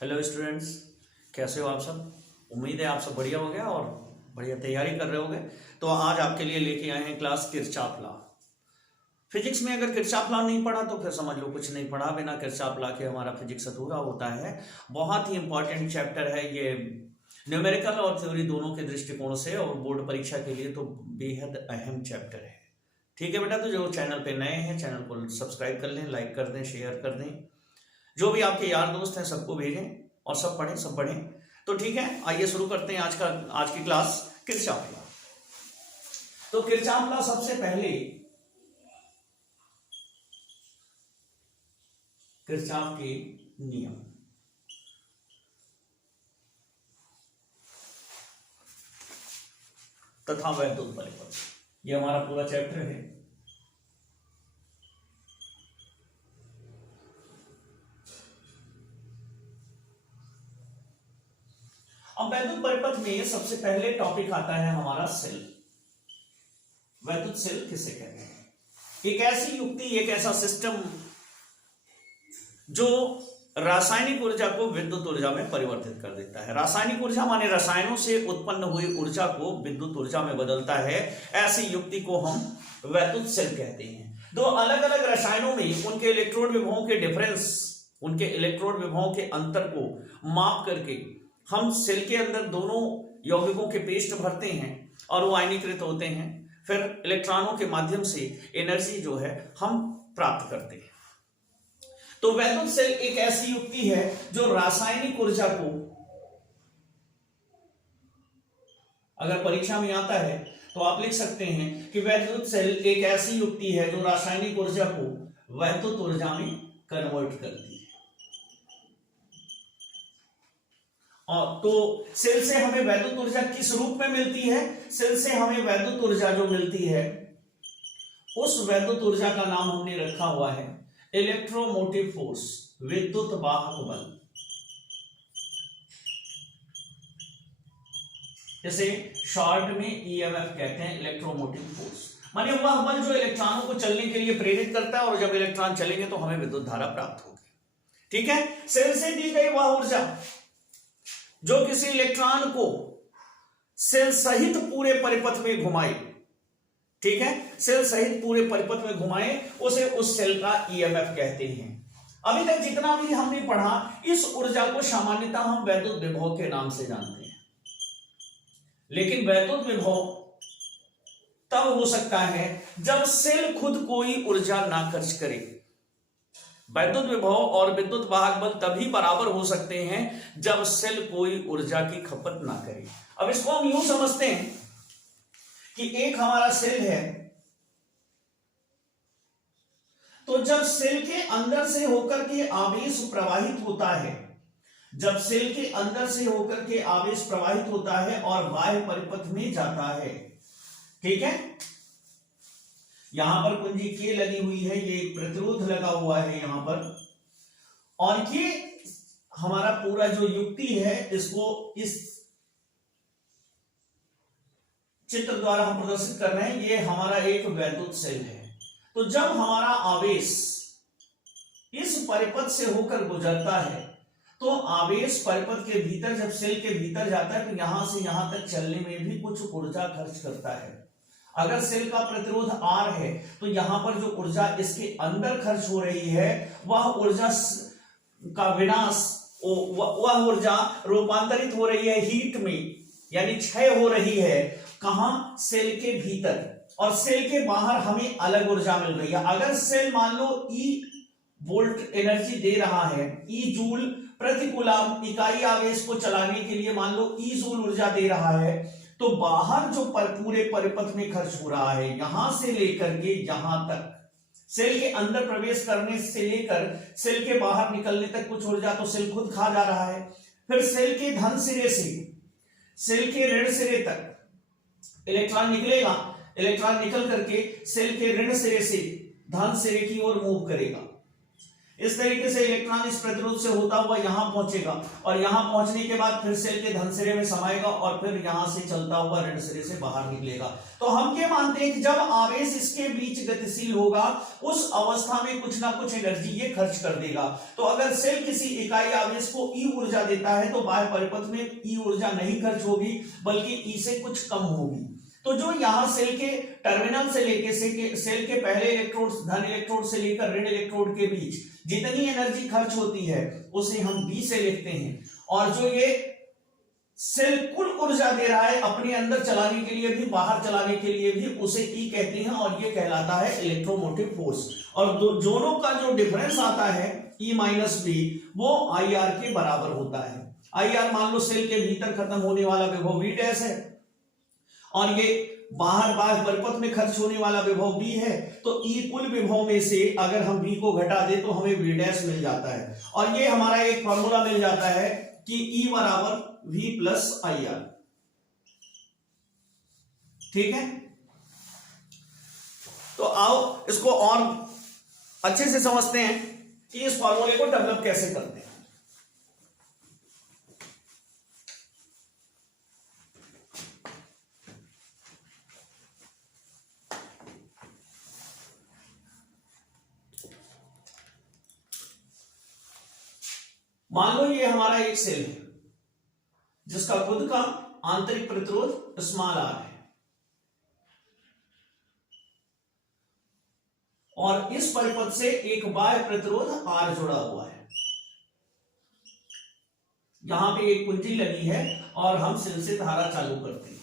Hello students, कैसे हो आप सब। उम्मीद है आप सब बढ़िया हो गया और बढ़िया तैयारी कर रहे होगे। तो आज आपके लिए लेके आए हैं क्लास किरचॉफ लॉ। फिजिक्स में अगर किरचॉफ लॉ नहीं पढ़ा तो फिर समझ लो कुछ नहीं पढ़ा। बिना किरचॉफ लॉ के हमारा फिजिक्स अधूरा होता है। बहुत ही इंपॉर्टेंट चैप्टर है ये, न्यूमेरिकल और थ्योरी दोनों के दृष्टिकोण से, और बोर्ड परीक्षा के लिए तो बेहद अहम चैप्टर है। ठीक है बेटा, तो जो चैनल पे नए हैं चैनल को सब्सक्राइब कर लें, लाइक कर दें, शेयर कर दें, जो भी आपके यार दोस्त हैं सबको भेजें और सब पढ़ें, सब पढ़ें। तो ठीक है, आइए शुरू करते हैं आज की क्लास किरचॉफ लॉ। तो किरचॉफ लॉ सबसे पहले किरचॉफ के नियम तथा वैद्युत परिपथ, ये हमारा पूरा चैप्टर है। अब वैद्युत परिपथ में सबसे पहले टॉपिक आता है हमारा सेल। वैद्युत सेल किसे कहते हैं? एक ऐसी युक्ति, एक ऐसा सिस्टम जो रासायनिक ऊर्जा को विद्युत ऊर्जा में परिवर्तित कर देता है। रासायनिक ऊर्जा माने रसायनों से उत्पन्न हुई ऊर्जा को विद्युत ऊर्जा में बदलता है। ऐसी युक्ति को हम वैद्युत सेल कहते हैं। दो अलग अलग रसायनों में उनके इलेक्ट्रोड विभवों के डिफरेंस, उनके इलेक्ट्रोड विभवों के अंतर को माप करके हम सेल के अंदर दोनों यौगिकों के पेस्ट भरते हैं और वो आयनीकृत होते हैं। फिर इलेक्ट्रॉनों के माध्यम से एनर्जी जो है हम प्राप्त करते हैं। तो वैद्युत सेल एक ऐसी युक्ति है जो रासायनिक ऊर्जा को, अगर परीक्षा में आता है तो आप लिख सकते हैं कि वैद्युत सेल एक ऐसी युक्ति है जो रासायनिक ऊर्जा को वैद्युत ऊर्जा में कन्वर्ट करती है। और तो सेल से हमें वैद्युत ऊर्जा किस रूप में मिलती है? सेल से हमें वैद्युत ऊर्जा जो मिलती है उस वैद्युत ऊर्जा का नाम हमने रखा हुआ है इलेक्ट्रोमोटिव फोर्स, विद्युत वाहक बल। जैसे शॉर्ट में ईएमएफ कहते हैं, इलेक्ट्रोमोटिव फोर्स माने वह बल जो इलेक्ट्रॉनों को चलने के लिए प्रेरित करता है, और जब इलेक्ट्रॉन चलेंगे तो हमें विद्युत धारा प्राप्त होगी। ठीक है, सेल से दी गई वह ऊर्जा जो किसी इलेक्ट्रॉन को सेल सहित पूरे परिपथ में घुमाए, ठीक है, सेल सहित पूरे परिपथ में घुमाए, उसे उस सेल का ईएमएफ कहते हैं। अभी तक जितना भी हमने पढ़ा, इस ऊर्जा को सामान्यतः हम वैद्युत विभव के नाम से जानते हैं। लेकिन वैद्युत विभव तब हो सकता है जब सेल खुद कोई ऊर्जा ना खर्च करे। वैद्युत विभव और विद्युत वाहक बल तभी बराबर हो सकते हैं जब सेल कोई ऊर्जा की खपत ना करे। अब इसको हम यूं समझते हैं कि एक हमारा सेल है, तो जब सेल के अंदर से होकर के आवेश प्रवाहित होता है, जब सेल के अंदर से होकर के आवेश प्रवाहित होता है और बाह्य परिपथ में जाता है, ठीक है, यहां पर कुंजी के लगी हुई है, ये एक प्रतिरोध लगा हुआ है यहां पर, और ये हमारा पूरा जो युक्ति है इसको इस चित्र द्वारा हम प्रदर्शित कर रहे हैं। ये हमारा एक वैद्युत सेल है। तो जब हमारा आवेश इस परिपथ से होकर गुजरता है, तो आवेश परिपथ के भीतर जब सेल के भीतर जाता है तो यहां से यहां तक चलने में भी कुछ ऊर्जा खर्च करता है। अगर सेल का प्रतिरोध R है तो यहां पर जो ऊर्जा इसके अंदर खर्च हो रही है वह ऊर्जा का विनाश, वह ऊर्जा रूपांतरित हो रही है हीट में, यानी क्षय हो रही है। कहां? सेल के भीतर, और सेल के बाहर हमें अलग ऊर्जा मिल रही है। अगर सेल मान लो E वोल्ट एनर्जी दे रहा है, E जूल प्रति कूलम इकाई आवेश को चलाने के लिए मान लो E जूल ऊर्जा दे रहा है, तो बाहर जो पूरे परिपथ में खर्च हो रहा है, यहां से लेकर के यहां तक, सेल के अंदर प्रवेश करने से लेकर सेल के बाहर निकलने तक कुछ ऊर्जा तो सेल खुद खा जा रहा है। फिर सेल के धन सिरे से सेल के ऋण सिरे तक इलेक्ट्रॉन निकलेगा, इलेक्ट्रॉन निकल करके सेल के ऋण सिरे से धन सिरे की ओर मूव करेगा। इस तरीके से इलेक्ट्रॉन इस प्रतिरोध से होता हुआ यहां पहुंचेगा और यहां पहुंचने के बाद फिर सेल के धन सिरे में समाएगा और फिर यहां से चलता हुआ ऋण सिरे से बाहर निकलेगा। तो हम ये मानते हैं कि जब आवेश इसके बीच गतिशील होगा उस अवस्था में कुछ ना कुछ एनर्जी ये खर्च कर देगा। तो अगर सेल किसी इकाई आवेश को ई ऊर्जा देता है तो बाह्य परिपथ में ई ऊर्जा नहीं खर्च होगी बल्कि ई से कुछ कम होगी। तो जो यहां सेल के टर्मिनल से लेके सेल के पहले इलेक्ट्रोड धन इलेक्ट्रोड से लेकर ऋण इलेक्ट्रोड के बीच जितनी एनर्जी खर्च होती है उसे हम बी से लिखते हैं, और जो ये सेल कुल ऊर्जा दे रहा है अपने अंदर चलाने के लिए भी बाहर चलाने के लिए भी उसे ई कहते हैं और ये कहलाता है इलेक्ट्रोमोटिव फोर्स। और दोनों का जो डिफरेंस आता है ई माइनस बी वो आई आर के बराबर होता है। आई आर मान लो सेल के भीतर खत्म होने वाला विभव वी डैश है और ये बाहर बाह्य परिपथ में खर्च होने वाला विभव बी है। तो ई कुल विभव में से अगर हम बी को घटा दे तो हमें वी डैश मिल जाता है और ये हमारा एक फॉर्मूला मिल जाता है कि ई बराबर वी प्लस आई आर। ठीक है, तो आओ इसको और अच्छे से समझते हैं कि इस फॉर्मूले को डेवलप कैसे करते हैं। मान लो ये हमारा एक सेल है जिसका खुद का आंतरिक प्रतिरोध स्मॉल आर है और इस परिपथ से एक बाह्य प्रतिरोध आर जुड़ा हुआ है। यहां पे एक कुंजी लगी है और हम सेल से धारा चालू करते हैं।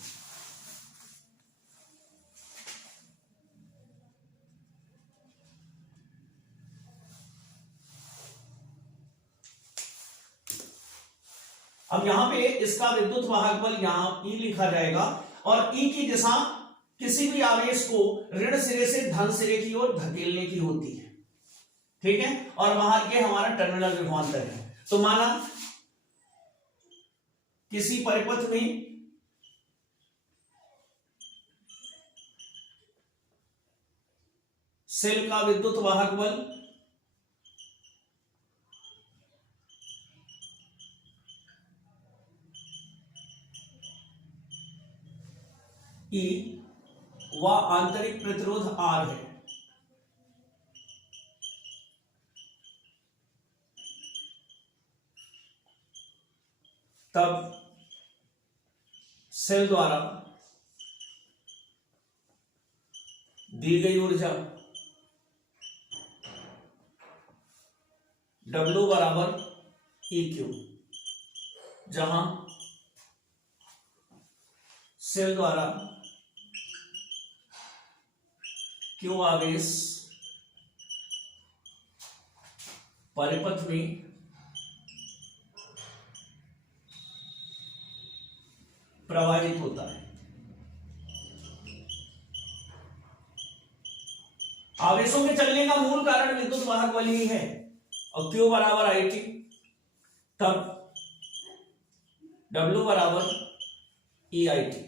अब यहां पे इसका विद्युत वाहक बल यहां ई लिखा जाएगा और ई की दिशा किसी भी आवेश को ऋण सिरे से धन सिरे की ओर धकेलने की होती है। ठीक है, और बाहर के हमारा टर्मिनल विभवांतर है। तो माना किसी परिपथ में सेल का विद्युत वाहक बल ई व आंतरिक प्रतिरोध आर है। तब सेल द्वारा दी गई ऊर्जा W बराबर EQ, जहां सेल द्वारा Q आवेश परिपथ में प्रवाहित होता है। आवेशों के चलने का मूल कारण विद्युत वाहक बल ही है और Q बराबर IT, तब W बराबर EIT।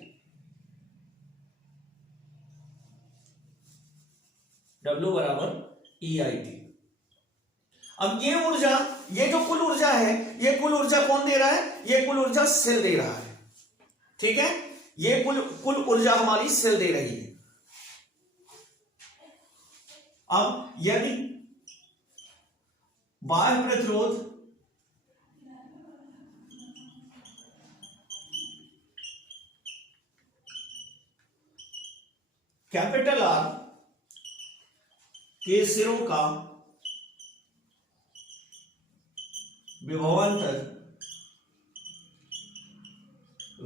W बराबर EIT। अब ये ऊर्जा, ये जो कुल ऊर्जा है, ये कुल ऊर्जा कौन दे रहा है? ये कुल ऊर्जा सेल दे रहा है। ठीक है, ये कुल ऊर्जा हमारी सेल दे रही है। अब यदि बाह्य प्रतिरोध कैपिटल आर के सिरों का विभवांतर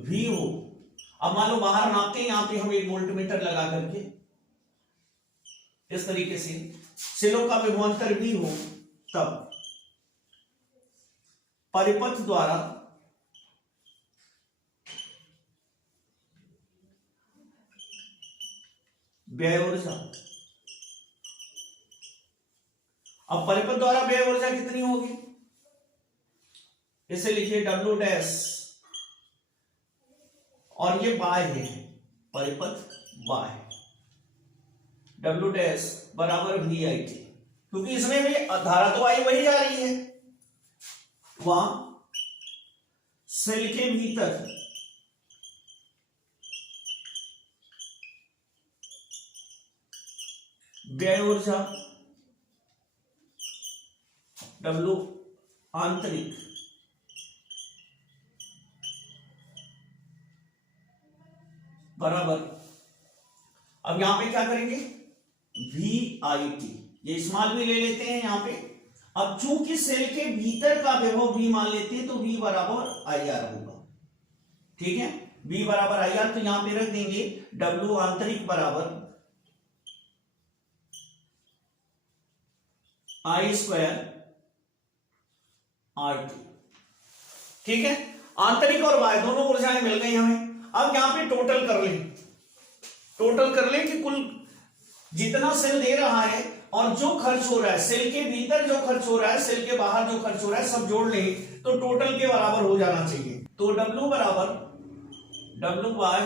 V हो, अब मान लो बाहर नापते हैं, यहां पे हम एक वोल्टमीटर लगा करके इस तरीके से सेलों का विभवांतर V हो, तब परिपथ द्वारा व्यय ऊर्जा, अब परिपथ द्वारा व्यय ऊर्जा कितनी होगी? इसे लिखिए W डैश, और ये बाह्य है, परिपथ बाह्य, W डैश बराबर VIT, क्योंकि इसमें भी धारा तो आई वही जा रही है। वहां सेल के भीतर व्यय ऊर्जा W आंतरिक बराबर, अब यहां पे क्या करेंगे, VIT, ये स्मॉल भी ले लेते हैं यहां पे। अब चूंकि सेल के भीतर का विभव V मान लेते हैं तो V बराबर IR होगा, ठीक है। V बराबर IR, तो यहां पे रख देंगे W आंतरिक बराबर I स्क्वायर RT, ठीक है। आंतरिक और बाह्य दोनों ऊर्जाएं मिल गई हमें। अब यहां पे टोटल कर लें कि कुल जितना सेल दे रहा है और जो खर्च हो रहा है, सेल के भीतर जो खर्च हो रहा है, सेल के बाहर जो खर्च हो रहा है, सब जोड़ लें तो टोटल के बराबर हो जाना चाहिए। तो W बराबर WY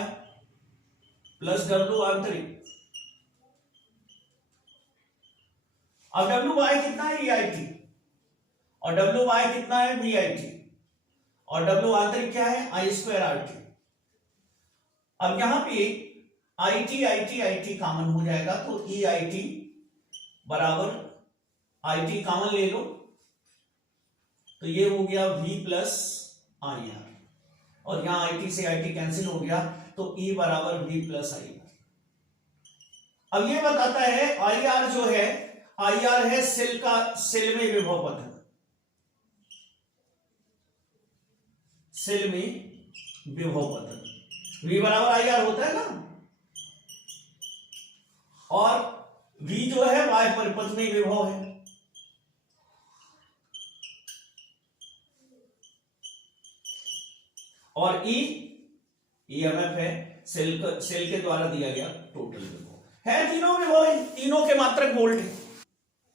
प्लस W आंतरिक। अब WY कितना है, EIT, और WY कितना है, VIT, और W आंतरिक क्या है, I स्क्वायर RT। अब यहां पे IT कॉमन हो जाएगा, तो EIT बराबर IT कॉमन ले लो, तो ये हो गया V प्लस IR, और यहां IT से IT कैंसिल हो गया, तो E बराबर V प्लस IR। अब ये बताता है IR जो है, IR है सेल में विभव पतन, सेल में विभव पतन, V बराबर IR होता है ना, और V जो है वाय परिपथ में विभव है, और E EMF है सेल के द्वारा दिया गया टोटल विभव है। तीनों विभव है, तीनों के मात्रक वोल्ट है।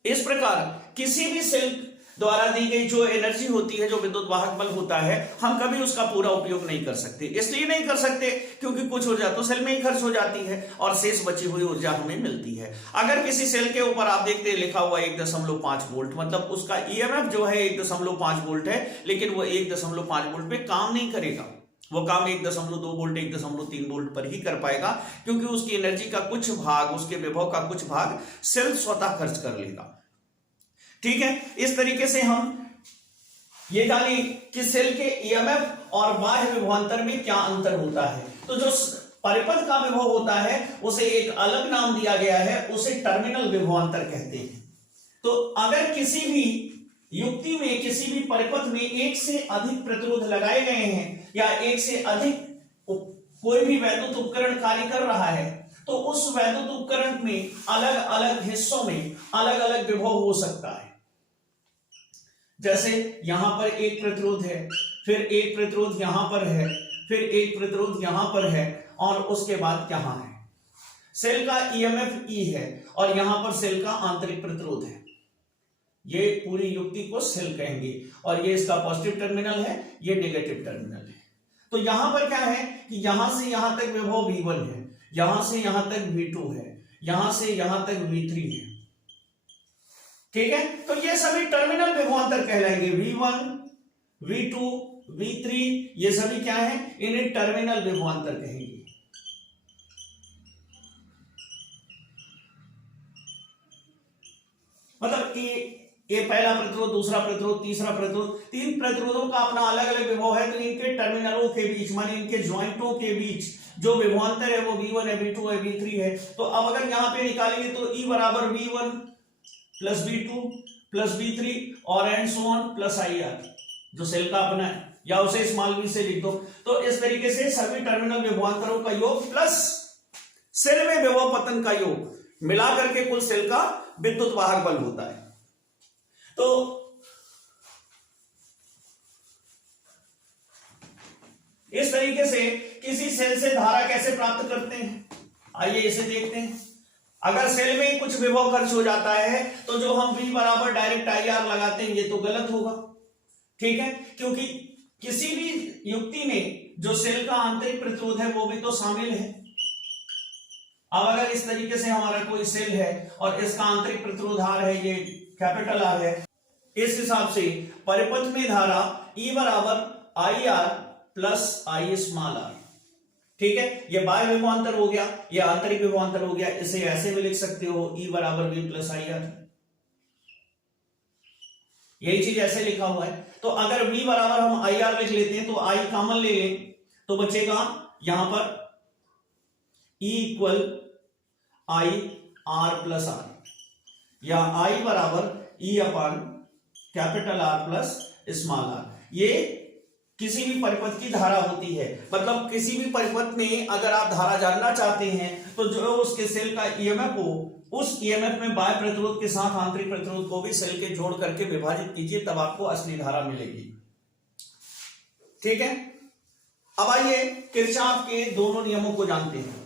इस प्रकार किसी भी सेल द्वारा दी गई जो एनर्जी होती है, जो विद्युत वाहक बल होता है, हम कभी उसका पूरा उपयोग नहीं कर सकते। इसलिए नहीं कर सकते क्योंकि कुछ ऊर्जा तो सेल में ही खर्च हो जाती है और शेष बची हुई ऊर्जा हमें मिलती है। अगर किसी सेल के ऊपर आप देखते हैं लिखा हुआ 1.5 वोल्ट, मतलब उसका EMF जो है 1.5 वोल्ट है, लेकिन वो 1.5 वोल्ट पे काम नहीं करेगा, वो काम 1.2 वोल्ट 1.3 वोल्ट पर ही कर पाएगा, क्योंकि उसकी एनर्जी का कुछ भाग, उसके विभव का कुछ भाग सेल स्वतः खर्च कर लेगा, ठीक है। इस तरीके से हम ये जाने कि सेल के EMF और बाह्य विभवांतर में क्या अंतर होता है। तो जो परिपथ का विभव होता है उसे एक अलग नाम दिया गया है, उसे टर्मिनल विभवांतर कहते हैं। तो अगर किसी भी युक्ति में, किसी भी परिपथ में एक से अधिक प्रतिरोध लगाए गए हैं या एक से अधिक कोई भी वैद्युत उपकरण कार्य कर रहा है, तो उस वैद्युत उपकरण में अलग अलग हिस्सों में अलग अलग विभव हो सकता है। जैसे यहां पर एक प्रतिरोध है, फिर एक प्रतिरोध यहां पर है, फिर एक प्रतिरोध यहां पर है, और उसके बाद यहां है। सेल का EMF E है और यहां पर सेल का आंतरिक प्रतिरोध है। ये पूरी युक्ति को सेल कहेंगे, और ये इसका पॉजिटिव टर्मिनल है, ये नेगेटिव टर्मिनल है। तो यहां पर क्या है कि यहां से यहां तक विभव V1 है, यहां से यहां तक V2 है, यहां से यहां तक V3 है, ठीक है। तो ये सभी टर्मिनल विभवांतर कहलाएंगे। V1, V2, V3, ये सभी क्या है, इन्हें टर्मिनल विभवांतर कहेंगे। मतलब कि ये पहला प्रतिरोध, दूसरा प्रतिरोध, तीसरा प्रतिरोध, 3 प्रतिरोधों का अपना अलग अलग विभव है, तो इनके टर्मिनलों के बीच, माने इनके ज्वाइंटों के बीच जो विभवांतर है वो V1 है, V2 है, V3 है। तो अब अगर यहां पे निकालेंगे तो E बराबर V1 plus V2 plus V3 और and so on plus IR, जो सेल का अपना है, या उसे स्मॉल v से लिख दो। तो इस तरीके से सभी टर्मिनल विभवांतरों का योग प्लस सेल में विभव पतन का योग मिलाकर के कुल सेल का विद्युत वाहक बल होता है। तो इस तरीके से किसी सेल से धारा कैसे प्राप्त करते हैं, आइए इसे देखते हैं। अगर सेल में कुछ विभव खर्च हो जाता है तो जो हम V बराबर डायरेक्ट IR लगाते हैं ये तो गलत होगा, ठीक है, क्योंकि किसी भी युक्ति में जो सेल का आंतरिक प्रतिरोध है वो भी तो शामिल है। अब अगर इस तरीके से हमारा कोई सेल है और इसका आंतरिक प्रतिरोध R है ये कैपिटल आर है। इस हिसाब से परिपथ में धारा ई बराबर I R plus I small R. ठीक है, ये बाह्य विभवांतर हो गया, ये आंतरिक विभवांतर हो गया। इसे ऐसे भी लिख सकते हो ई बराबर वी प्लस आई आर, यही चीज ऐसे लिखा हुआ है। तो अगर v बराबर हम आई आर लिख लेते हैं तो i कॉमन ले लें तो बचेगा यहां पर E equal I R plus R, या i बराबर E upon capital R plus small R. ये किसी भी परिपथ की धारा होती है, मतलब किसी भी परिपथ में अगर आप धारा जानना चाहते हैं तो जो उसके सेल का ईएमएफ हो, उस ईएमएफ में बाह्य प्रतिरोध के साथ आंतरिक प्रतिरोध को भी सेल के जोड़ करके विभाजित कीजिए, तब आपको असली धारा मिलेगी। ठीक है, अब आइए किरचॉफ के दोनों नियमों को जानते हैं।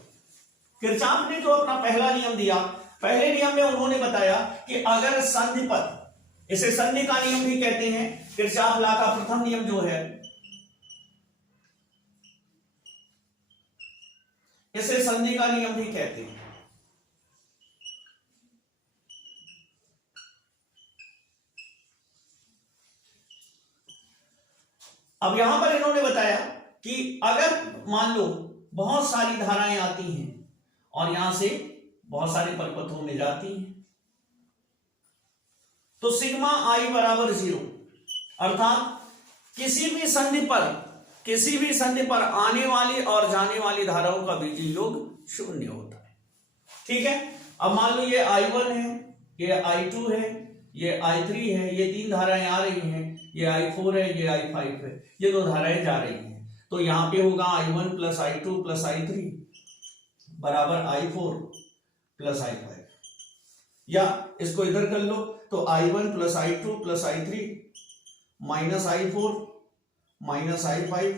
किरचॉफ ने जो अपना पहला नियम दिया, पहले नियम में उन्होंने बताया कि अगर संधिपथ, इसे संधि का नियम भी कहते हैं, किरचॉफ लॉ का प्रथम नियम जो है इसे संधि का नियम भी कहते हैं। अब यहां पर इन्होंने बताया कि अगर मान लो बहुत सारी धाराएं आती हैं और यहां से बहुत सारे परिपथों में जाती हैं, तो सिग्मा आई बराबर 0, अर्थात किसी भी संधि पर आने वाली और जाने वाली धाराओं का बीजीय योग 0 होता है। ठीक है, अब मान लो ये I1 है, ये I2 है, ये I3 है, ये 3 धाराएं आ रही हैं, ये I4 है, ये I5 है, ये 2 धाराएं जा रही हैं। तो यहां पे होगा I1 plus I2 plus I3 बराबर I4 प्लस I5, या इसको इधर कर लो तो I1 plus I2 plus I3 minus I4 minus I5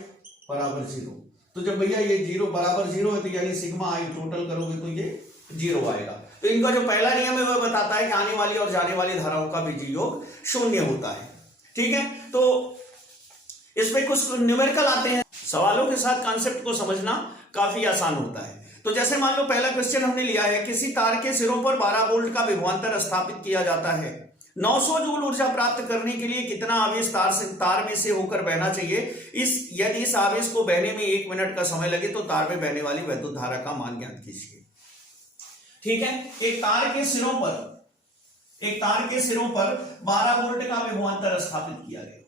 बराबर 0। तो जब भैया ये 0 बराबर 0 है तो यानी सिग्मा आई टोटल करोगे तो ये 0 आएगा। तो इनका जो पहला नियम है वह बताता है कि आने वाली और जाने वाली धाराओं का बीजीय योग 0 होता है। ठीक है, तो इसमें कुछ न्यूमेरिकल आते हैं, सवालों के साथ कॉन्सेप्ट को समझना काफी आसान होता है। तो जैसे मान लो पहला क्वेश्चन हमने लिया है, किसी तार के सिरों पर 12 वोल्ट का विभवांतर स्थापित किया जाता है, 900 जूल ऊर्जा प्राप्त करने के लिए कितना आवेश तार में से होकर बहना चाहिए। यदि इस आवेश को बहने में 1 मिनट का समय लगे तो तार में बहने वाली वैद्युत धारा का मान ज्ञात कीजिए। ठीक है, एक तार के सिरों पर 12 वोल्ट का विभवांतर स्थापित किया गया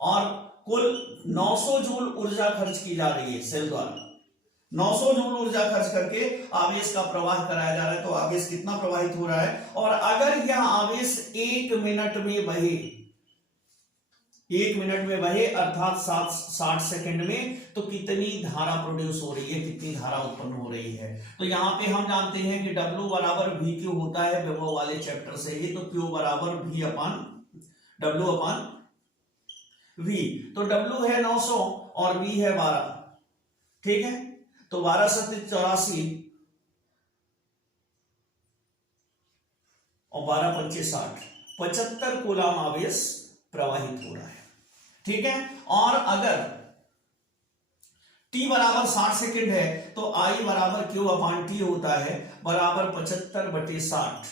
और कुल 900 जूल ऊर्जा खर्च की जा रही है सेल द्वारा। 900 जूल ऊर्जा खर्च करके आवेश का प्रवाह कराया जा रहा है। तो आवेश कितना प्रवाहित हो रहा है, और अगर यह आवेश 1 मिनट में बहे, 1 मिनट में बहे अर्थात 60 सेकंड में, तो कितनी धारा प्रोड्यूस हो रही है, कितनी धारा उत्पन्न हो रही है। तो यहां पे हम जानते हैं कि W बराबर V क्यू होता है विभव वाले चैप्टर से ही, तो Q बराबर V upon W upon V। तो W है 900 और V है 12। ठीक है, तो 12 सत्य 84 और 12 पंचे 60, 75 कूलाम आवेश प्रवाहित हो रहा है। ठीक है, और अगर t बराबर 60 सेकेंड है तो I बराबर Q अपॉन T होता है बराबर 75/60,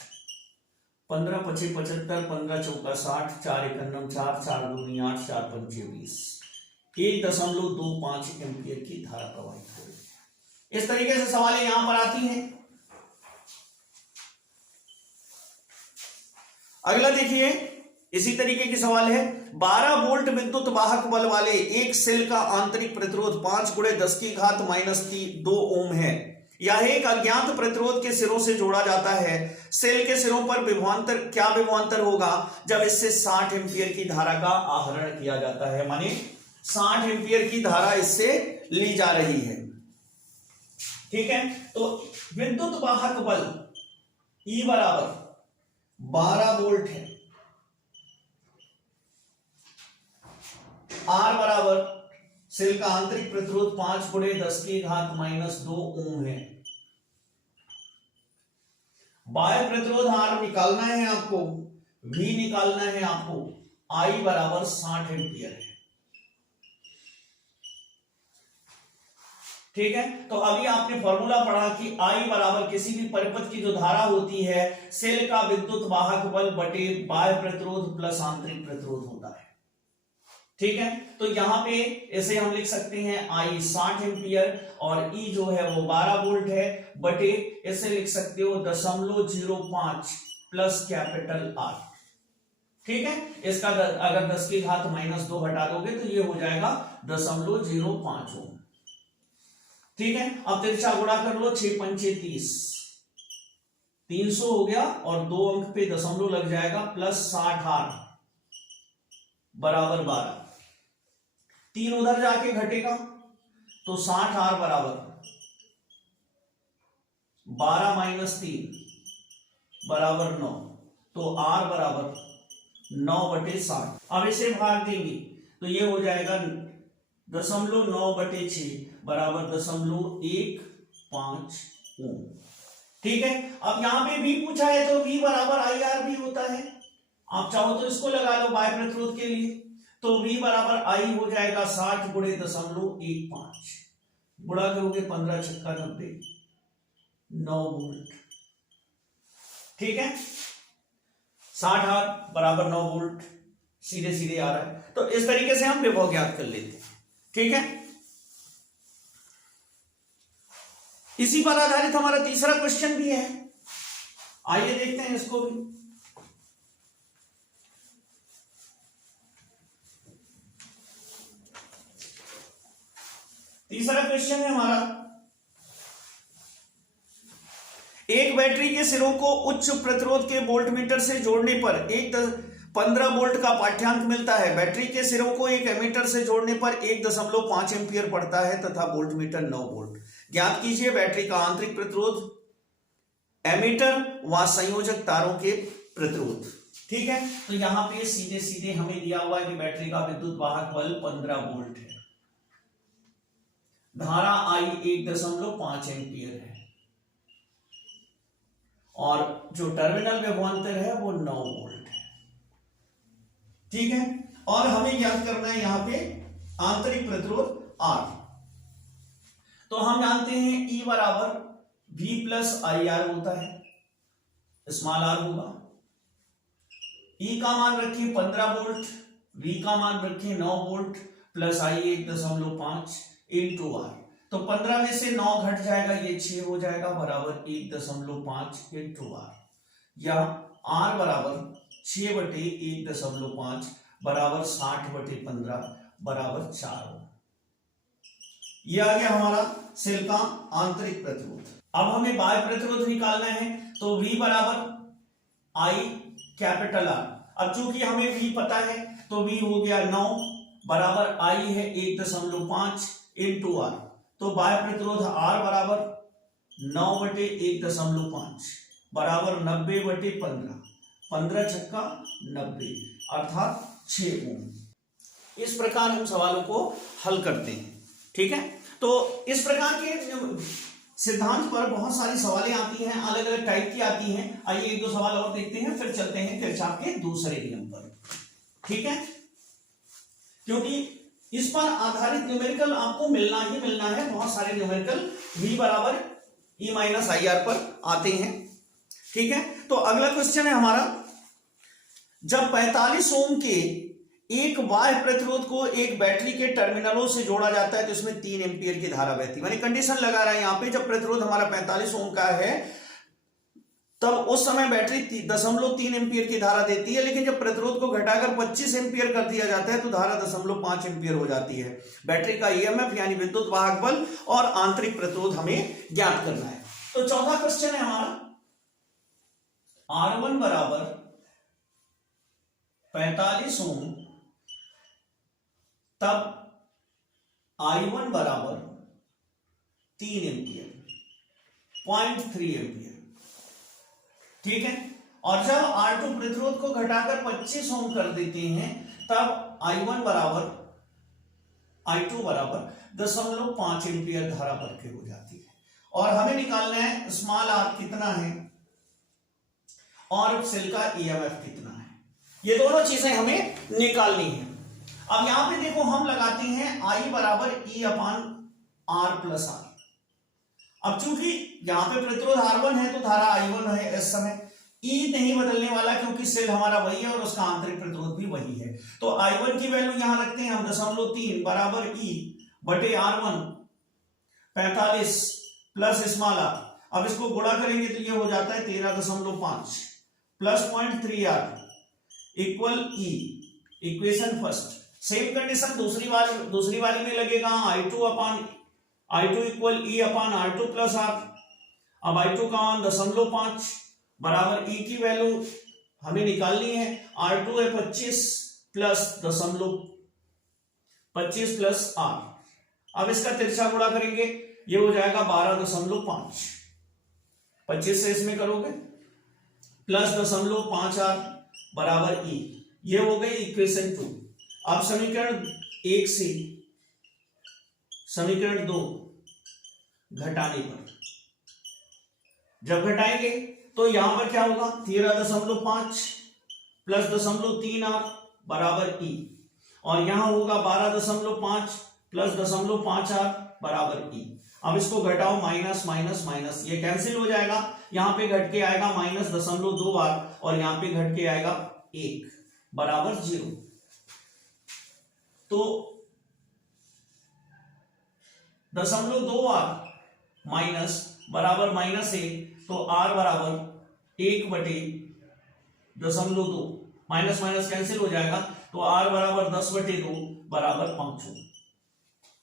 15 पचे 75, 15 चौका 60, 4 एकन्नम 4, 4 दूनी 8, 4 पंचे 20, 1.25 एम्पियर की धारा प्रवाहित हो रही है। इस तरीके से सवालें यहां पर आती हैं। अगला देखिए, इसी तरीके की सवाल है, 12 वोल्ट विद्युत वाहक बल वाले एक सेल का आंतरिक प्रतिरोध 5 × 10⁻⁻2 ओम है। यह एक अज्ञात प्रतिरोध के सिरों से जोड़ा जाता है। सेल के सिरों पर क्या विभवांतर होगा जब इससे 60 एम्पियर की धारा का आहरण किया जाता है, माने 60 एम्पियर की धारा इससे ली जा रही है। ठीक है, तो विद्युत वाहक बल E बराबर 12 वोल्ट है, R बराबर सेल का आंतरिक प्रतिरोध 5 × 10⁻⁻2 ओम है। बाह्य प्रतिरोध R निकालना है आपको, V निकालना है आपको, I बराबर 60 एम्पियर है। ठीक है, तो अभी आपने फॉर्मूला पढ़ा कि आई बराबर किसी भी परिपथ की जो धारा होती है सेल का विद्युत वाहक बल बटे बाह्य प्रतिरोध प्लस आंतरिक प्रतिरोध होता है। ठीक है, तो यहां पे ऐसे हम लिख सकते हैं आई 60 एम्पियर और ई जो है वो 12 वोल्ट है बटे ऐसे लिख सकते हो 0.05 प्लस कैपिटल आर। ठीक है, इसका अगर 10 की घात -2 हटा दोगे तो ये हो जाएगा 0.05 ओम। ठीक है, अब तिरछा गुणा कर लो, 6 पंचे 30, 300 हो गया और 2 अंक पे दशमलव लग जाएगा प्लस 60 आर बराबर 12। 3 उधर जाके घटेगा तो 60 आर बराबर 12 - 3 बराबर 9, तो आर बराबर 9/60। अब इसे भाग देंगे तो ये हो जाएगा 0.9/6 बराबर 0.15 ओम। ठीक है, अब यहां पे V पूछा है तो V बराबर IR भी होता है। आप चाहो तो इसको लगा लो बाह्य प्रतिरोध के लिए, तो V बराबर I हो जाएगा 60 × 0.15 गुणा करोगे 15 छक्का 90, 9 वोल्ट। ठीक है, 60 आर बराबर 9 वोल्ट सीधे सीधे आ रहा है। तो इस तरीके से हम विभव ज्ञात कर लेते हैं। ठीक है, इसी पर आधारित हमारा तीसरा क्वेश्चन भी है, आइए देखते हैं इसको भी। तीसरा क्वेश्चन है हमारा, एक बैटरी के सिरों को उच्च प्रतिरोध के वोल्टमीटर से जोड़ने पर 15 वोल्ट का पाठ्यांक मिलता है। बैटरी के सिरों को एक एमीटर से जोड़ने पर 1.5 एम्पीयर पड़ता है तथा वोल्टमीटर 9 वोल्ट। ज्ञात कीजिए बैटरी का आंतरिक प्रतिरोध, एमीटर व संयोजक तारों के प्रतिरोध। ठीक है, तो यहां पे सीधे सीधे हमें दिया हुआ है कि बैटरी का विद्युत वाहक बल 15 वोल्ट है, धारा I 1.5 एम्पीयर है और जो टर्मिनल विभवांतर है वो 9 वोल्ट है। ठीक है, और हमें ज्ञात करना है यहां पे आंतरिक प्रतिरोध R। तो हम जानते हैं E बराबर V प्लस IR होता है, स्मॉल r होगा। E का मान रखिए 15 वोल्ट, V का मान रखिए 9 volt plus I 1.5 into R। तो 15 में से 9 घट जाएगा, ये 6 हो जाएगा बराबर 1.5 इंटू R, या R बराबर 6/1.5 बराबर 60/15 बराबर 4 ओम। ये आ गया हमारा सेल का आंतरिक प्रतिरोध। अब हमें बाह्य प्रतिरोध निकालना है, तो V बराबर I कैपिटल R। अब चूंकि हमें V पता है तो V हो गया 9 बराबर I है 1.5 इंटू R, तो बाह्य प्रतिरोध R बराबर 9/1.5 बराबर 90/15, 15 छक्का 90 अर्थात 6 ओम। इस प्रकार हम सवालों को हल करते हैं। ठीक है, तो इस प्रकार के सिद्धांत पर बहुत सारी सवालें आती हैं, अलग अलग टाइप की आती हैं। आइए एक दो सवाल और देखते हैं, फिर चलते हैं किरचॉफ के दूसरे नियम पर। ठीक है, क्योंकि इस पर आधारित न्यूमेरिकल आपको मिलना ही मिलना है। बहुत सारे न्यूमेरिकल V बराबर E माइनस IR पर आते हैं। ठीक है, तो अगला क्वेश्चन है हमारा, जब 45 ओम के एक बाह्य प्रतिरोध को एक बैटरी के टर्मिनलों से जोड़ा जाता है तो इसमें 3 एम्पीयर की धारा बहती है। मैंने कंडीशन लगा रहा है यहां पे, जब प्रतिरोध हमारा 45 ओम का है तब उस समय बैटरी 0.3 एम्पीयर की धारा देती है, लेकिन जब प्रतिरोध को घटाकर 25 एम्पीयर कर दिया जाता है तो धारा 0.5 एम्पीयर हो जाती है। बैटरी का EMF यानी विद्युत वाहक बल और आंतरिक प्रतिरोध हमें ज्ञात करना है। तो चौथा क्वेश्चन है हमारा, R1 बराबर 45 ओम तब I1 बराबर 3 एम्पीयर, 0.3 एम्पीयर। ठीक है, और जब R2 प्रतिरोध को घटाकर 25 ओम कर देते हैं तब I2 बराबर 0.5 एम्पीयर धारा प्रवेश हो जाती है। और हमें निकालना है स्मॉल r कितना है और सेल का EMF कितना है, ये दोनों चीजें हमें निकालनी है। अब यहां पे देखो हम लगाते हैं I बराबर E/R R प्लस R। अब चूंकि यहां पे प्रतिरोध R1 है तो धारा I1 है इस समय, E नहीं बदलने वाला क्योंकि सेल हमारा वही है और उसका आंतरिक प्रतिरोध भी वही है। तो I1 की वैल्यू यहां रखते हैं हम 0.3 बराबर E बटे R1 45 प्लस स्मॉल r। अब इसको गुणा करेंगे तो ये हो जाता है 13.5 plus 0.3R equal E। Equation first. Same condition दूसरी वाली में लगेगा I2 इक्वल E अपान R2 प्लस R। अब I2 का मान 0.5 बराबर E की वैल्यू हमें निकालनी है, R2 है 25 प्लस 25 प्लस R। अब इसका तिरछा गुणा करेंगे, ये हो जाएगा 12.5, 25 से इसमें करोगे प्लस 0.5R बराबर E। ये हो गई इक्वेशन 2। अब समीकरण 1 से समीकरण 2 घटाने पर जब घटाएंगे तो यहां पर क्या होगा 13.5 प्लस 0.3R बराबर E और यहां होगा 12.5 प्लस 0.5R बराबर E। अब इसको घटाओ, माइनस माइनस माइनस ये कैंसिल हो जाएगा, यहां पे घट के आएगा माइनस 0.2R और यहां पे घट के आएगा 1 बराबर 0। तो 0.2R माइनस बराबर माइनस 1, तो R बराबर 1 बटे 0.2, माइनस माइनस कैंसिल हो जाएगा तो R बराबर 10 बटे 2 बराबर 5 ओम।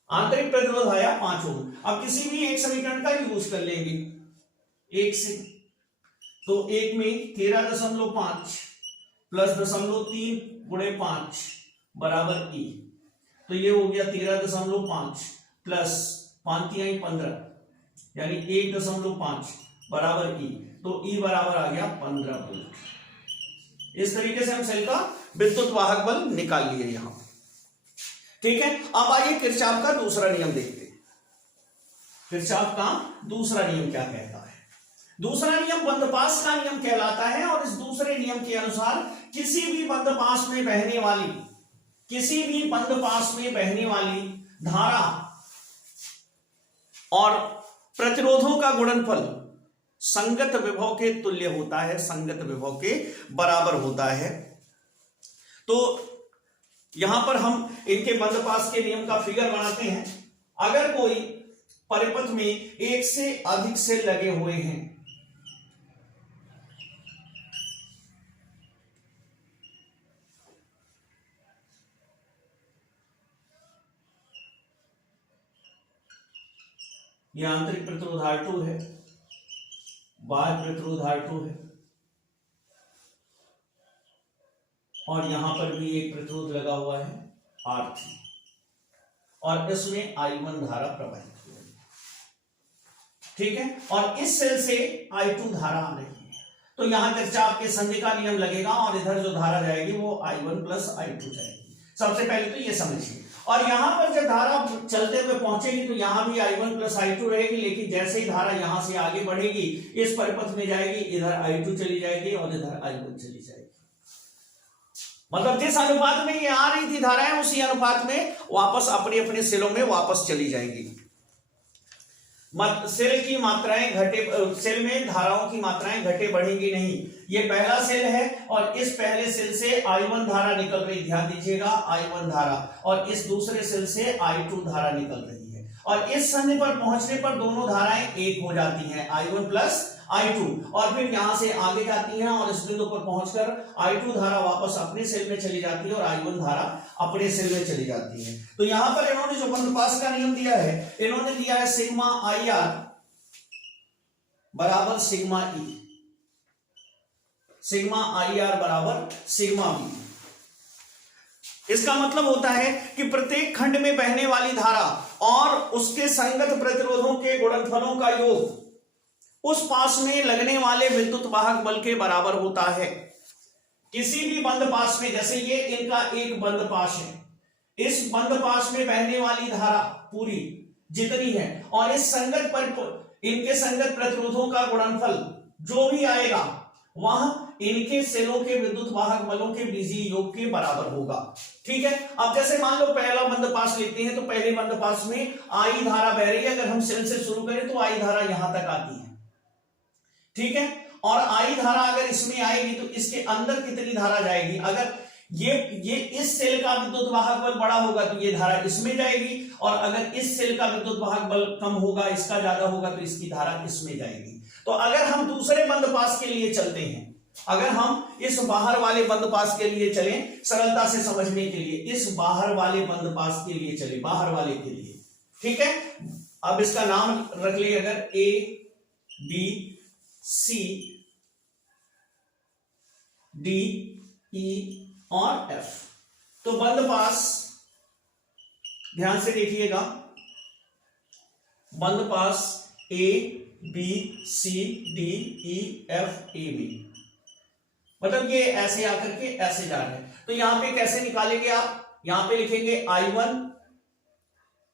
आंतरिक प्रतिरोध आया 5 ओम। अब किसी भी एक समीकरण का यूज कर लेंगे एक से, तो एक में 13.5 प्लस 0.3 गुणे 5 बराबर E। तो ये हो गया 13.5 प्लस 5 × 15 यानी 1.5 बराबर E। तो E बराबर आ गया 15 वोल्ट। इस तरीके से हम सेल का विद्युत वाहक बल निकाल लिए यहां। ठीक है, अब आइए किरचॉफ का दूसरा नियम देखते हैं। किरचॉफ का दूसरा नियम क्या कहता है? दूसरा नियम बंदपास का नियम कहलाता है और इस दूसरे नियम के अनुसार किसी भी बंदपास में बहने वाली धारा और प्रतिरोधों का गुणनफल संगत विभव के तुल्य होता है, संगत विभव के बराबर होता है। तो यहां पर हम इनके बंदपास के नियम का फिगर बनाते हैं। अगर कोई परिपथ में एक से अधिक सेल लगे हुए हैं, यह आंतरिक प्रतिरोध R2 है, बाह्य प्रतिरोध R2 है और यहां पर भी एक प्रतिरोध लगा हुआ है R3 और इसमें I1 धारा प्रवाहित हो रही है। ठीक है, और इस सेल से I2 धारा आ रही है, तो यहां किरचॉफ के संधि का नियम लगेगा और इधर जो धारा जाएगी वो I1 प्लस I2 जाएगी। सबसे पहले तो ये समझिए। और यहां पर जब धारा चलते हुए पहुंचेगी तो यहां भी I1 प्लस I2 रहेगी, लेकिन जैसे ही धारा यहां से आगे बढ़ेगी इस परिपथ में जाएगी, इधर I2 चली जाएगी और इधर I1 चली जाएगी। मतलब जिस अनुपात में ये आ रही थी धाराएं उसी अनुपात में वापस अपने अपने सेलों में वापस चली जाएंगी। सेल की मात्राएं सेल में धाराओं की मात्राएं घटे बढ़ेंगी नहीं। ये पहला सेल है और इस पहले सेल से I1 धारा निकल रही, ध्यान दीजिएगा I1 धारा, और इस दूसरे सेल से I2 धारा निकल रही है और इस संधि पर पहुंचने पर दोनों धाराएं एक हो जाती हैं, I1 प्लस I2, और फिर यहां से आगे जाती हैं और इस बिंदु पर पहुंचकर I2 धारा वापस अपने सेल में चली जाती है और I1 धारा अपने सेल में चली जाती है। तो यहां पर इन्होंने जो बंदपास का नियम दिया है, इन्होंने दिया है सिग्मा IR बराबर सिग्मा E, सिग्मा IR बराबर सिग्मा B। इसका मतलब होता है कि प्रत्येक खंड में बहने वाली धारा और उसके संगत प्रतिरोधों के गुणनफलों का योग उस पास में लगने वाले विद्युत वाहक बल के बराबर होता है। किसी भी बंद पास में, जैसे ये इनका एक बंद पास है, इस बंद पास में बहने वाली धारा पूरी जितनी है और इस संगत पर इनके संगत प्रतिरोधों का गुणनफल जो भी आएगा वह इनके सेलों के विद्युत वाहक बलों के बीजीय योग के बराबर होगा। ठीक है, अब जैसे मान लो पहला बंद पास लेते हैं, तो पहले बंद पास में आई धारा बह रही है, अगर हम सेल से शुरू करें तो आई धारा यहां तक आती है। ठीक है, और आई धारा अगर इसमें आएगी तो इसके अंदर कितनी धारा जाएगी, अगर ये इस सेल का विद्युत वाहक बल बड़ा होगा तो ये धारा इसमें जाएगी, और अगर इस सेल का विद्युत वाहक बल कम होगा, इसका ज्यादा होगा, तो इसकी धारा इसमें जाएगी। तो अगर हम दूसरे बंद पास के लिए चलते हैं, अगर हम इस बाहर वाले बंद पास के लिए चलें, सरलता से समझने के लिए इस बाहर वाले बंद पास के लिए चले, बाहर वाले के लिए। ठीक है, अब इसका नाम रख ले अगर ए बी सी डी ई और एफ। तो बंद पास ध्यान से देखिएगा, बंद पास A B C D E F A B, मतलब ये ऐसे आकर के ऐसे जा रहे हैं। तो यहां पे कैसे निकालेंगे आप, यहां पे लिखेंगे I1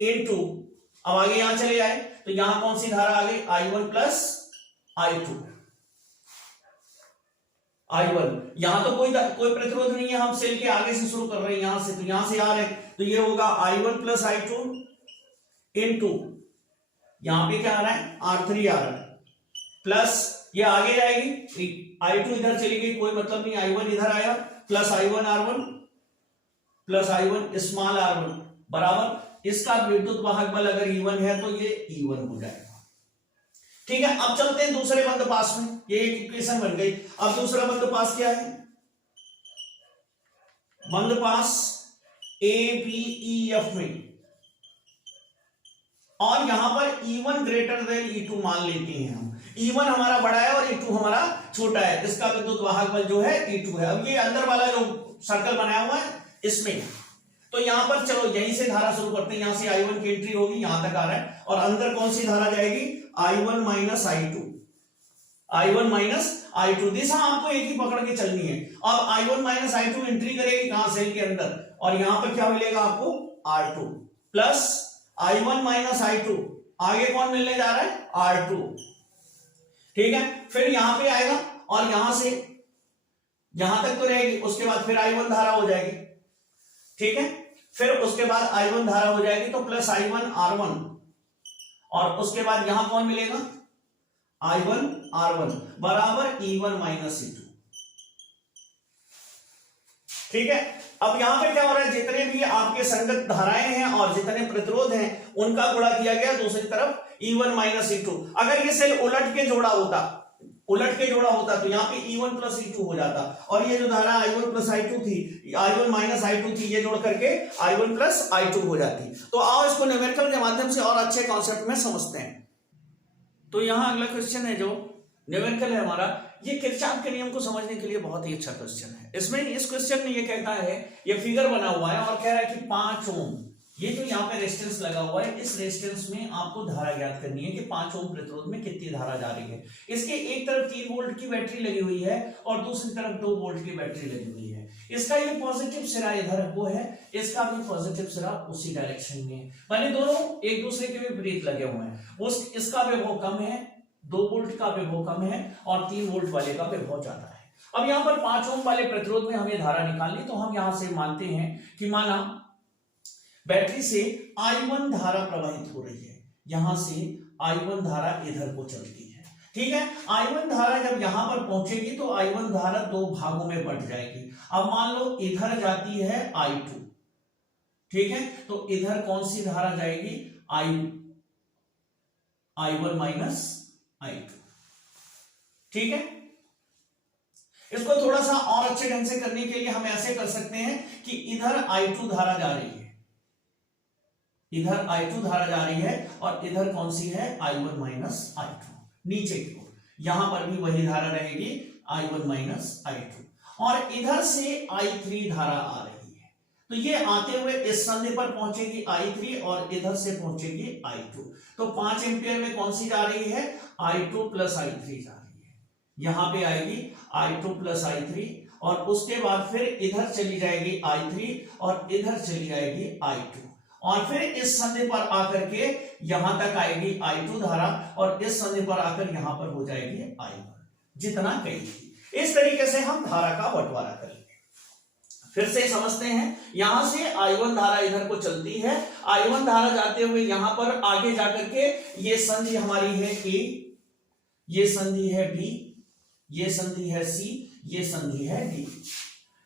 इंटू, अब आगे यहां चले आए तो यहां कौन सी धारा आ गई, I1 प्लस I2। I1 यहां तो कोई प्रतिरोध नहीं है, हम सेल के आगे से शुरू कर रहे हैं, यहां से तो यहां से आ रहे हैं, तो ये होगा I1 प्लस I2 इंटू यहां पे क्या आ रहा है, R3 आ रहा है, प्लस ये आगे जाएगी, I2 इधर चली गई, कोई मतलब नहीं, I1 इधर आया, plus I1 R1 plus I1 small R1 बराबर इसका विद्युत वाहक बल अगर E1 है तो ये E1 हो जाएगा। ठीक है, अब चलते हैं दूसरे बंद पास में, ये एक इक्वेशन बन गई। अब दूसरा बंद पास क्या है, बंद पास ए बी ई एफ में, और यहां पर E1 ग्रेटर देन E2 मान लेते हैं हम। E1 हमारा बड़ा है और E2 हमारा छोटा है, इसका विद्युत वाहक बल जो है E2 है। अब ये अंदर वाला जो सर्कल बनाया हुआ है इसमें, तो यहां पर चलो यहीं से धारा शुरू करते हैं, यहां से I1 की एंट्री होगी, यहां तक आ रहा है, और अंदर कौन सी धारा जाएगी, I1 minus I2, I1 minus I2, दिशा आपको एक ही पकड़ के चलनी है। अब I1 माइनस I2 एंट्री करेगी कहां, सेल के अंदर, और यहां पर क्या मिलेगा आपको, R2 plus I1 minus I2, आगे कौन मिलने जा रहा है, R2। ठीक है, फिर यहां पे आएगा और यहां से यहां तक तो रहेगी, उसके बाद फिर I1 धारा हो जाएगी। ठीक है, फिर उसके बाद I1 धारा हो जाएगी, तो प्लस I1 R1, और उसके बाद यहां कौन मिलेगा, I1 R1 बराबर E1 माइनस E2। ठीक है, अब यहां पे क्या हो रहा है, जितने भी आपके संगत धाराएं हैं और जितने प्रतिरोध हैं उनका गुणा किया गया दूसरी तरफ E1 माइनस E2। अगर ये सेल उलट के जोड़ा होता तो यहाँ पे E1 प्लस E2 हो जाता, और ये जो धारा I1 प्लस I2 थी, I1 माइनस I2 थी, ये जोड़ करके I1 प्लस I2 हो जाती। तो आओ इसको न्यूमेरिकल के माध्यम से और अच्छे कॉन्सेप्ट में समझते हैं। तो यहाँ अगला क्वेश्चन है जो न्यूमेरिकल है हमारा, ये किरचॉफ के नियम को समझने के लिए बहुत ही अच्छा क्वेश्चन है। इसमें इस क्वेश्चन में ये कहता है, ये फिगर बना हुआ है और कह रहा है कि 5 ओम, ये जो यहाँ पे रेजिस्टेंस लगा हुआ है, इस रेजिस्टेंस में आपको धारा ज्ञात करनी है कि 5 ओम प्रतिरोध में कितनी धारा जा रही है। इसके एक तरफ 3 वोल्ट की बैटरी लगी हुई है और दूसरी तरफ 2 वोल्ट की बैटरी लगी हुई है। इसका ये पॉजिटिव सिरा इधर वो है, इसका भी पॉजिटिव सिरा उसी डायरेक्शन में है, माने दोनों एक दूसरे के विपरीत लगे हुए हैं। इसका विभव कम है, 2 वोल्ट का विभव कम है और 3 वोल्ट वाले का विभव ज्यादा है। अब यहाँ पर 5 ओम वाले प्रतिरोध में हमें धारा निकालनी, तो हम यहां से मानते हैं कि माना बैटरी से I1 धारा प्रवाहित हो रही है, यहां से I1 धारा इधर को चलती है। ठीक है, I1 धारा जब यहां पर पहुंचेगी तो I1 धारा 2 भागों में बंट जाएगी। अब मान लो इधर जाती है I2, ठीक है, तो इधर कौन सी धारा जाएगी, I1 माइनस I2। ठीक है, इसको थोड़ा सा और अच्छे ढंग से करने के लिए हम ऐसे कर सकते हैं कि इधर I2 धारा जा रही है, इधर I2 धारा जा रही है और इधर कौन सी है, I1 माइनस I2 नीचे की ओर, यहां पर भी वही धारा रहेगी I1 माइनस I2, और इधर से I3 धारा आ रही है, तो ये आते हुए इस संधि पर पहुंचेगी I3 और इधर से पहुंचेगी I2। तो 5 एंपियर में कौन सी जा रही है, I2 प्लस I3 जा रही है, यहां पे आएगी I2 प्लस I3, और उसके बाद फिर इधर चली जाएगी I3 और इधर चली जाएगी I2, और फिर इस संधि पर आकर के यहां तक आएगी I2 धारा और इस संधि पर आकर यहां पर हो जाएगी I1, जितना कही थी। इस तरीके से हम धारा का बंटवारा करेंगे। फिर से समझते हैं, यहां से I1 धारा इधर को चलती है, I1 धारा जाते हुए यहां पर आगे जाकर के ये संधि हमारी है A, ये संधि है B, ये संधि है C, ये संधि है D।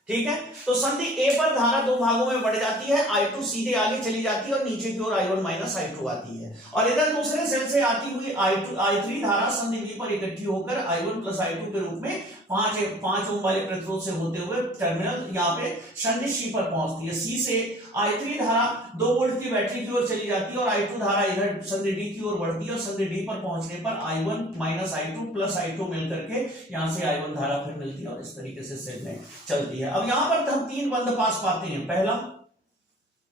ठीक है, तो संधि A पर धारा दो भागों में बढ़ जाती है, I2 सीधे आगे चली जाती है और नीचे की ओर I1 माइनस I2 आती है, और इधर दूसरे सेल से आती हुई I3 धारा संधि B पर इकट्ठी होकर I1 प्लस I2 के रूप में 5 ओम वाले प्रतिरोध से होते हुए टर्मिनल यहाँ पे संधि C पर पहुंचती है। C से I3 धारा 2 वोल्ट की बैटरी की ओर चली जाती है और I2 धारा इधर संधि D की ओर बढ़ती है, और संधि D पर पहुंचने पर I1 minus I2 plus I2 मिलकर के यहाँ से I1 धारा फिर मिलती है और इस तरीके से सेल में चलती है। अब यहाँ पर हम 3 बंद पास पाते हैं, पहला,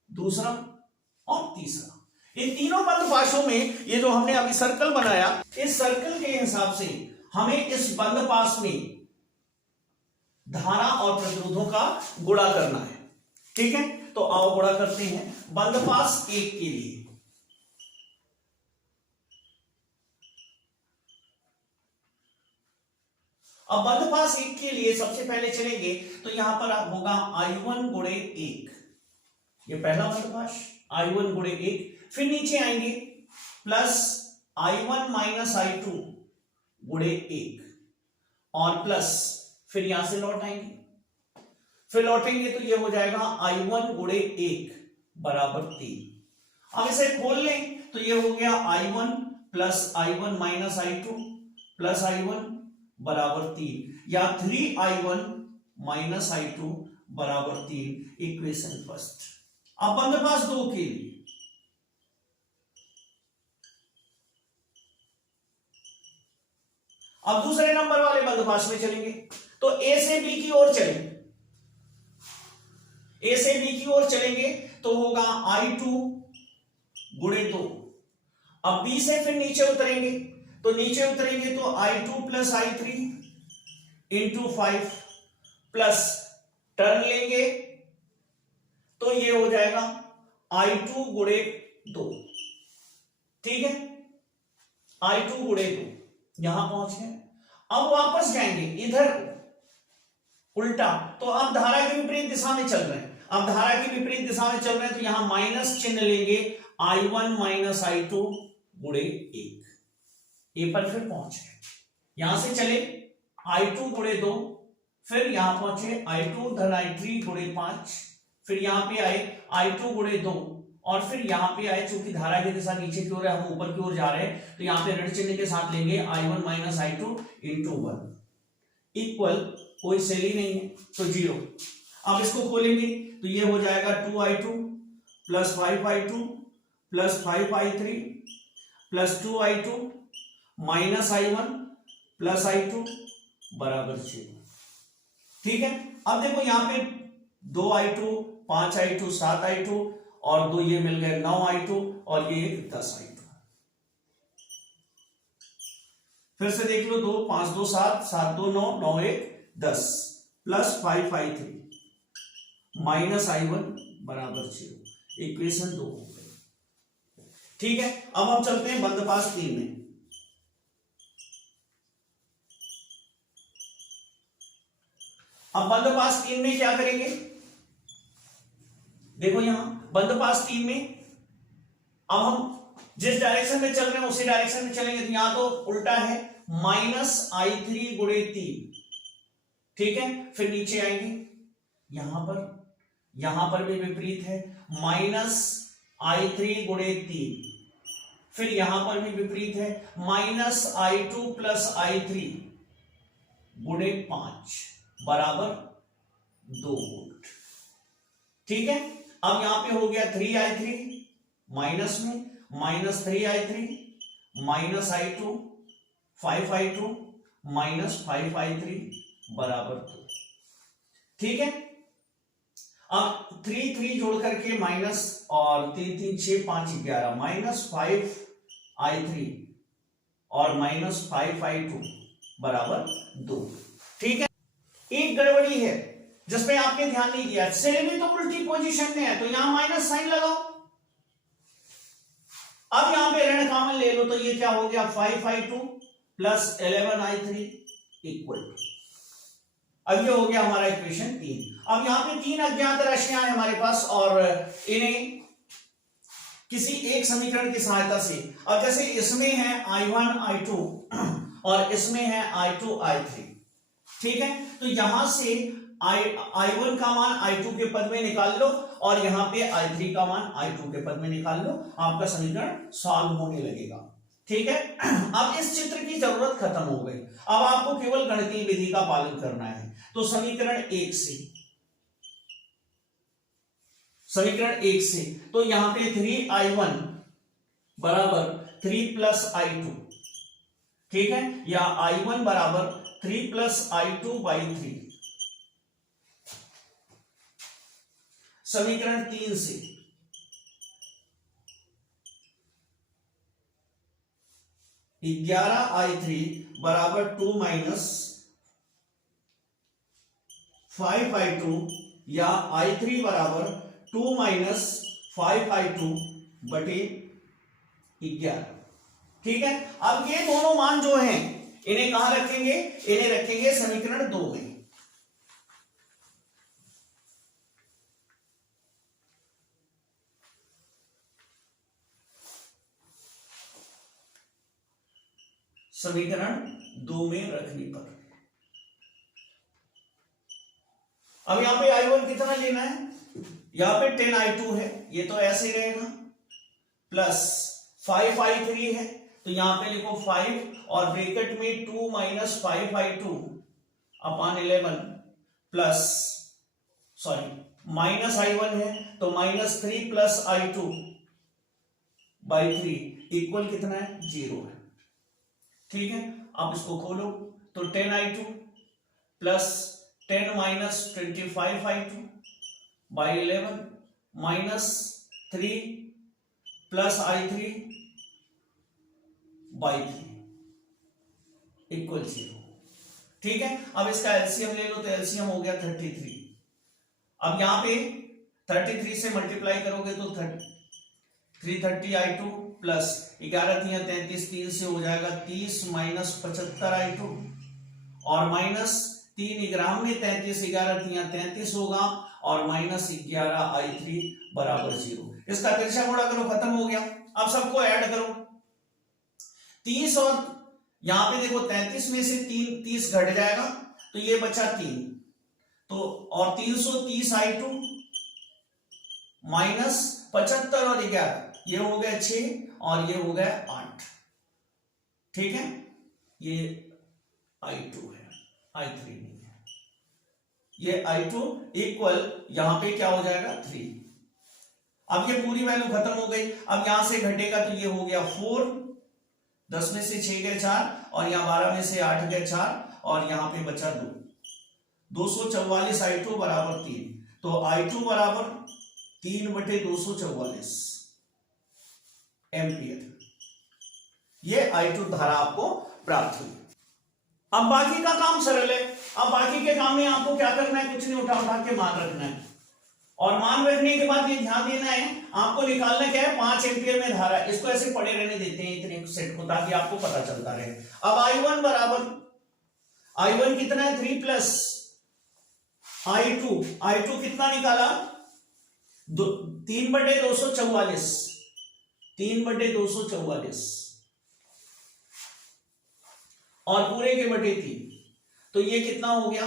दूसरा और तीसरा। इन तीनों बंद पासों में ये जो हमने अभी सर्कल बनाया, इस सर्कल के हिसाब से हमें इस बंद पास में धारा और प्रतिरोधों का गुणा करना है। ठीक है, तो आओ गुणा करते हैं। बंद पास 1 के लिए अब बंद पास 1 के लिए सबसे पहले चलेंगे तो यहां पर आप होगा I1 गुणे 1, ये पहला बंद पास I1 गुणे 1, फिर नीचे आएंगे प्लस I1 माइनस I2 गुणे 1, और प्लस फिर यहां से लौट आएंगे, फिर लौटेंगे तो ये हो जाएगा I1 गुणे 1 बराबर 3। अब इसे खोल लें तो ये हो गया I1 plus I1 minus I2 plus I1 बराबर 3, या 3I1 माइनस I2 बराबर 3, इक्वेशन फर्स्ट। अब बंद पास 2 के लिए अब दूसरे नंबर वाले बंद पास में चलेंगे, तो A से B की ओर चलेंगे, A से B की ओर चलेंगे तो होगा I2 गुणे 2। अब B से फिर नीचे उतरेंगे, तो नीचे उतरेंगे तो I2 plus I3 into 5 plus turn लेंगे तो ये हो जाएगा I2 गुणे 2। ठीक है, I2 गुणे 2 यहां पहुंच गए। अब वापस जाएंगे इधर उल्टा, तो अब धारा की विपरीत दिशा में चल रहे हैं, अब धारा की विपरीत दिशा में चल रहे हैं तो यहां माइनस चिन्ह लेंगे, I1 माइनस I2 गुणे 1, ए पर फिर पहुंचे, यहां से चले I2 गुणे 2, फिर यहां पहुंचे I2 धन I3 गुणे 5, फिर यहां पे आए I2 गुणे 2, और फिर यहां पे आए, चूंकि धारा की दिशा नीचे की ओर है, हम ऊपर की ओर जा रहे हैं तो यहां पे ऋण चिन्ह के साथ लेंगे I1 minus I2 into 1 equal, कोई सेल ही नहीं है तो 0। अब इसको खोलेंगे तो ये हो जाएगा 2I2 plus 5I2 plus 5I3 plus 2I2 minus I1 plus I2 बराबर 0। ठीक है, अब देखो यहां पे 2I2 5I2 7I2 और 2 ये मिल गए 9I2 और ये 10I2। फिर से देख लो, 2 5 2 7 7 2 9 9 1 10 प्लस 5I3 माइनस I1 बराबर 0, इक्वेशन 2 हो गई। ठीक है, अब हम चलते हैं बंद पास 3 में। अब बंद पास 3 में क्या करेंगे, देखो यहां बंद पास 3 में अब हम जिस डायरेक्शन में चल रहे हैं उसी डायरेक्शन में चलेंगे, तो यहां तो उल्टा है, माइनस I3 गुणे 3। ठीक है, फिर नीचे आएंगे, यहां पर भी विपरीत है, माइनस I3 गुणे 3, फिर यहां पर भी विपरीत है, माइनस I2 प्लस I3 गुणे 5 बराबर 2 वोल्ट। ठीक है, अब यहां पे हो गया 3I3 माइनस में, minus 3I3 minus I2 5I2 minus 5I3 बराबर 2। ठीक है, अब 3 3 जोड़ करके माइनस, और 3 3 6 5 11 माइनस 5I3 और माइनस 5I2 बराबर 2। ठीक है, एक गड़बड़ी है जिसपे आपने ध्यान नहीं दिया, सेल भी तो उल्टी पोजीशन में है तो यहां माइनस साइन लगाओ। अब यहां पे ऋण कॉमन ले लो तो ये क्या हो गया 5I2 plus 11I3 equal to, अब ये हो गया हमारा इक्वेशन 3। अब यहाँ पे 3 अज्ञात राशियां हैं हमारे पास और इन्हें किसी एक समीकरण की सहायता से, अब जैसे इसमें है I1 I2 और इसमें है I2 I3, ठीक है, तो यहां से I1 का मान I2 के पद में निकाल लो और यहाँ पे I3 का मान I2 के पद में निकाल लो, आपका समीकरण सॉल्व होने लगेगा, ठीक है। अब इस चित्र की जरूरत खत्म हो गई, अब आपको केवल गणितीय विधि का पालन करना है। तो समीकरण 1 से तो यहां पे 3I1 बराबर 3 प्लस I2, ठीक है, या I1 बराबर 3 प्लस I2 बाई 3। समीकरण 3 से 11I3 बराबर 2 माइनस 5I2 या I3 बराबर 2 माइनस 5I2 बटे 11, ठीक है। अब ये दोनों मान जो हैं इन्हें कहां रखेंगे, इन्हें रखेंगे समीकरण 2 में। समीकरण 2 में रखने पर अब यहां पे I1 कितना लेना है, यहां पे 10I2 है, ये तो ऐसे रहेगा, प्लस 5I3 है, तो यहां पे लिखो 5 और ब्रैकेट में 2 minus 5I2 upon 11 plus minus I1 है तो minus 3 plus I2 by 3 equal कितना है, 0 है, ठीक है। आप इसको खोलो तो 10I2 plus 10 minus 25I2 by 11 minus 3 plus I3 by 3 equal 0, ठीक है। अब इसका एलसीएम ले लो तो एलसीएम हो गया 33। अब यहां पे 33 से मल्टीप्लाई करोगे तो 330I2 प्लस 11 3 33, 3 से हो जाएगा 30 माइनस 75I2 और माइनस 3 11 में 33, 11 3 33 होगा और माइनस 11I3 बराबर 0। इसका तिरछा गुणा करो, खत्म हो गया। अब सबको ऐड करो, 30 और यहां पे देखो 33 में से 30 घट जाएगा तो ये बचा 3, तो और 330I2 माइनस 75 और 11, ये हो गया 6 और ये हो गया 8, ठीक है। ये I2 है, I3 नहीं है, ये I2 इक्वल यहां पे क्या हो जाएगा 3। अब ये पूरी वैल्यू खत्म हो गई, अब यहां से घटेगा तो ये हो गया 4, 10 में से 6 गए 4 और यहां 12 में से 8 गए 4 और यहां पे बचा 2, 244 I2 बराबर 3, तो I2 बराबर 3 बटे 244 एम्पियर, ये I2 धारा आपको प्राप्त हुई। अब बाकी का काम सरल है, अब बाकी के काम में आपको क्या करना है, कुछ नहीं, उठा के मान रखना है और मान रखने के बाद ये ध्यान देना है आपको निकालना क्या है, 5 एम्पियर में धारा, इसको ऐसे पड़े रहने देते हैं इतने सेट को ताकि आपको पता चलता रहे। अब I1 बराबर, I1 कितना है 3 प्लस I2 कितना निकाला 3 बटे 244, 3 बटे 244 और पूरे के बटे 3, तो ये कितना हो गया,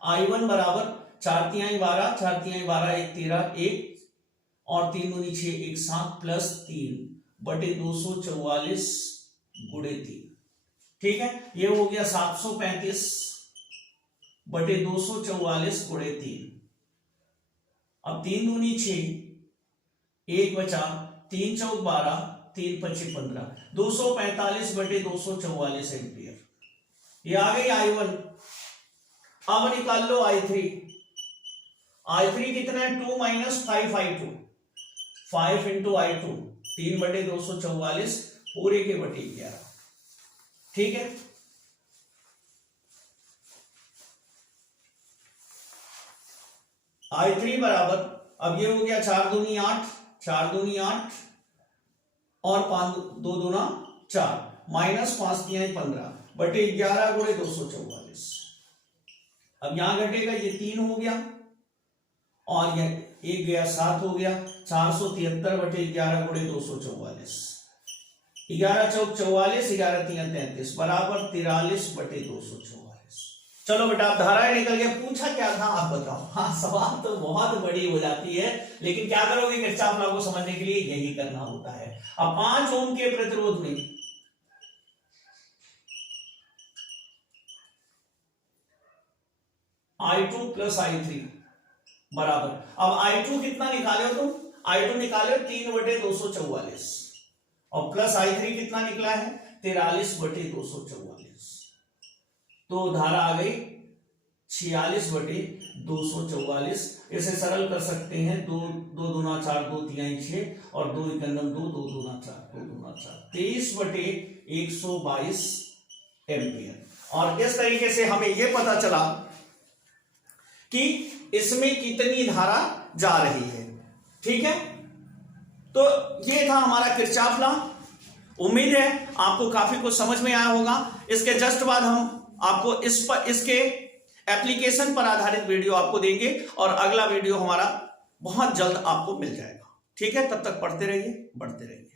I1 बराबर 4 तिहाई 12, 4 तिहाई 12 1 13 1 और 3 दूनी 6 1 7 प्लस 3 बटे 244 गुणे 3, ठीक है। ये हो गया 735 बटे 244 गुणे 3। अब 3 दूनी 6, 1 बचा, 3 चौक 12, 3 पच्चीस 15, 245 बटे 244 एम्पियर, ये आ गई I1। अब निकाल लो I3 कितना है 2 माइनस 5I2, 5 इंटू I2 3 बटे 244 पूरे के बटे 11, ठीक है। I3 बराबर, अब ये हो गया 4 दूनी 8, 4 दूनी 8 और 5 2 दूना 4 माइनस 5 तिहाई 15 बटे 11 गुणे 244, अब यहां घटेगा, ये 3 हो गया और ये 1 गया 7 हो गया, 473/11 गुणे 244, 11 चौक 44, 11 तिया 33 बराबर 43/244। चलो बेटा अब धाराएं निकल गया। पूछा क्या था आप बताओ। हाँ सवाल तो बहुत बड़ी हो जाती है, लेकिन क्या करोगे किरचॉफ लॉ को समझने के लिए यही करना होता है। अब 5 ओम के प्रतिरोध में I2 प्लस I3 बराबर, अब I2 कितना निकाले हो तुम, I2 निकाले हो 3/244 और प्लस I3 कितना निकला है 43/244, तो धारा आ गई 46/244। इसे सरल कर सकते हैं, 2 दूना 4, 2 तिहाई 6 और 2 एकम 2, 2 दूना 4, 2 दूना 4, 23/122 एम्पियर। और इस तरीके से हमें यह पता चला कि इसमें कितनी धारा जा रही है। ठीक है, तो ये था हमारा किरचॉफ लॉ। उम्मीद है आपको काफी कुछ समझ में आया होगा। इसके जस्ट बाद हम आपको इसके एप्लीकेशन पर आधारित वीडियो आपको देंगे और अगला वीडियो हमारा बहुत जल्द आपको मिल जाएगा। ठीक है, तब तक पढ़ते रहिए, बढ़ते रहिए।